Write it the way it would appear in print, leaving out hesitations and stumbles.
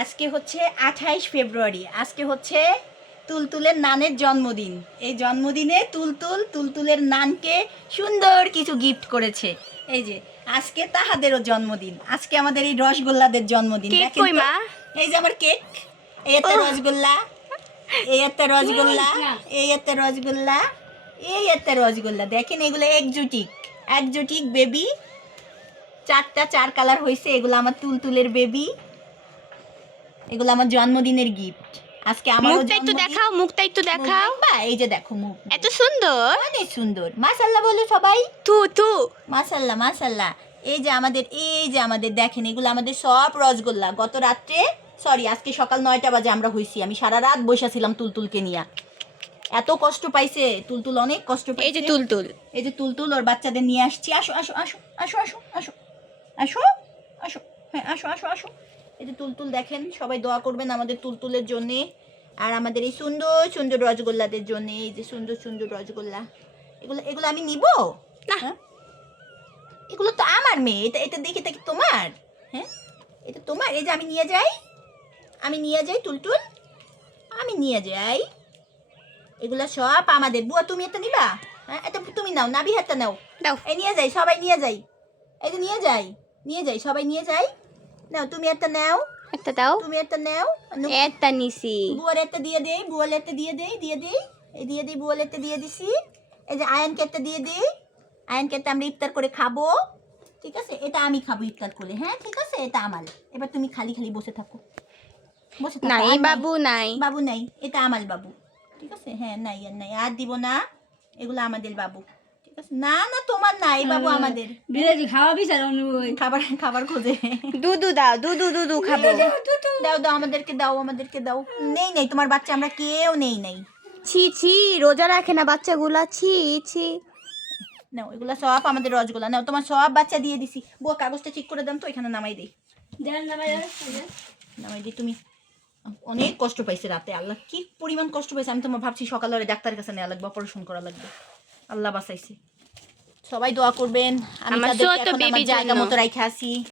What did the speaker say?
আজকে হচ্ছে 28 ফেব্রুয়ারি। আজকে হচ্ছে তুলতুলের নানের জন্মদিন। এই জন্মদিনে তুলতুলের নানকে সুন্দর কিছু গিফট করেছে। এই যে আজকে তাহাদেরও জন্মদিন। আজকে আমাদের এই রসগোল্লাদের জন্মদিন। কেক দেখেন কই তো, মা? এই যে আমার কেক, এই একটা রসগোল্লা, এই একটা রসগোল্লা, এই একটা রসগোল্লা, এই একটা রসগোল্লা। দেখেন এগুলো একজোটিক বেবি। 4 কালার হয়েছে। এগুলো আমার তুলতুলের বেবি, এগুলো আমার জন্মদিনের গিফট। আজকে আমারও মুখটা একটু জন্মদিন। দেখাও, মুখটা একটু দেখাও। দেখবা? এই যে দেখো মুখ, এত সুন্দর। অনেক সুন্দর। মাশাআল্লাহ বলো সবাই, তু তু মাশাআল্লাহ মাশাআল্লাহ। এই যে আমাদের দেখেন, এগুলো আমাদের সব রসগোল্লা। গত রাত্রে, সরি আজকে সকাল 9টা বাজে আমরা হইছি। আমি সারা রাত বসেছিলাম তুলতুলকে নিয়ে। এত কষ্ট পাইছে তুলতুল, অনেক কষ্ট পাইছে। এই যে তুলতুল। এই যে তুলতুল ওর বাচ্চাদের নিয়ে আসছি। আসো আসো আসো আসো আসো আসো আসো আসো, হ্যাঁ আসো আসো আসো। এই যে তুলতুল দেখেন, সবাই দোয়া করবেন আমাদের তুলতুলের জন্যে, আর আমাদের এই সুন্দর সুন্দর রসগোল্লাদের জন্য। এই যে সুন্দর সুন্দর রসগোল্লা, এগুলো এগুলো আমি নিব না। হ্যাঁ, এগুলো তো আমার মেয়ে। এটা এটা দেখে কি তোমার? হ্যাঁ, এটা তোমার। এই যে আমি নিয়ে যাই তুলতুল, আমি নিয়ে যাই। এগুলো সব আমাদের। বুয়া তুমি এটা নিবা? হ্যাঁ, এটা তুমি নাও, নাবি হাতটা নাও। দাও। এই নিয়ে যাই, সবাই নিয়ে যাই। এই যে নিয়ে যাই সবাই নিয়ে যাই। নাও তুমি একটা নাও, একটা দাও। তুমি একটা নাও। একটা নিছি। বুয়ার একটা দিয়ে দেই, বুয়ার একটা দিয়ে দেই, এই দিয়ে দিই, বুয়ার একটা দিয়ে দিছি। এই যে আয়নকে একটা দিয়ে দিই, আয়নকে একটা আমরা ইফতার করে খাবো। ঠিক আছে, এটা আমি খাবো ইফতার করে। হ্যাঁ ঠিক আছে, এটা আমার। এবার তুমি খালি খালি বসে থাকো, বসে থাকো। নাই আর বাবু নাই। বাবু নাই, এটা আমার বাবু। ঠিক আছে, হ্যাঁ নাই আর নাই, আর দিব না। এগুলো আমাদের বাবু। ঠিক আছে, না না তোমার নাই, বাবু আমাদের। বিরাজি খাওয়াবি স্যার খাবার খাবার খোঁজে। দুধু দাও, দুধু খাবো। দাও দাও, আমাদেরকে দাও, আমাদেরকে দাও। নেই তোমার বাচ্চা আমরা কেউ নেই। ছি ছি, রোজা রাখে না বাচ্চাগুলা, ছি ছি। নাও, এগুলো সব আমাদের রসগোল্লা। নাও, তোমার সব বাচ্চা দিয়ে দিছি। বুয়া কাগজটা ঠিক করে দেন তো, এখানে নামাই দিই, নামাই দিই। তুমি অনেক কষ্ট পাইছে রাতে, আল্লাহ কি পরিমাণ কষ্ট পাইছে। আমি তোমার ভাবছি সকালে ডাক্তারের কাছে নেওয়া লাগবে, অপারেশন করা লাগবে। আল্লাহ বাঁচাইছে। সবাই দোয়া করবেন। আমি আমার তাদেরকে ছোট এখন আমার বেবির জায়গা জন্য। মতো রাইখে আসি।